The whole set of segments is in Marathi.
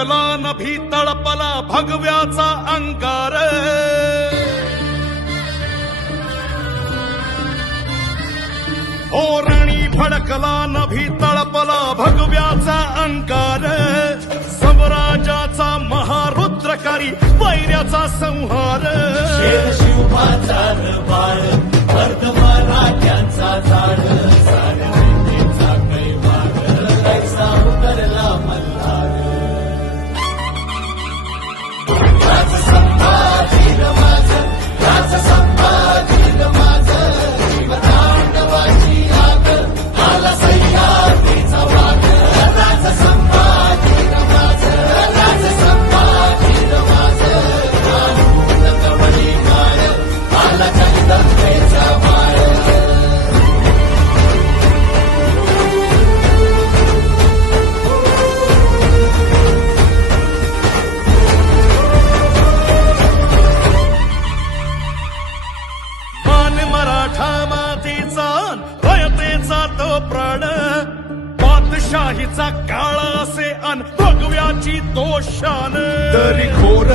भडकला नभी तळपला भगव्याचा अंगार ओरणी भडकला नभी तळपला भगव्याचा अंगार स्वराजाचा महारुद्रकारी वैऱ्याचा संहार शिवबाचा बाळ वर्ध मराठ्यांचा झाड साऱ्या कैवार कैसा उतरला मल्हार राज संपादीन माझं राज संपादीन माझं जीवतांडवाची आग आला सह्याद्रीचा वाघ राज संपादीन माझं राज संपादीन माझं कानून कवळी माय आला जगदंबेचा माय मान मराठा मातीचा रयतेचा तो प्राण बादशाहीचा काळा असे अन भगव्याची तो शान तरी खोर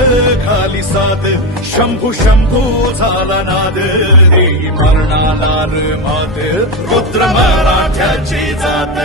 खाली साद शंभू शंभू झाला नाद देई मरणाला मात रुद्र मराठ्याची जात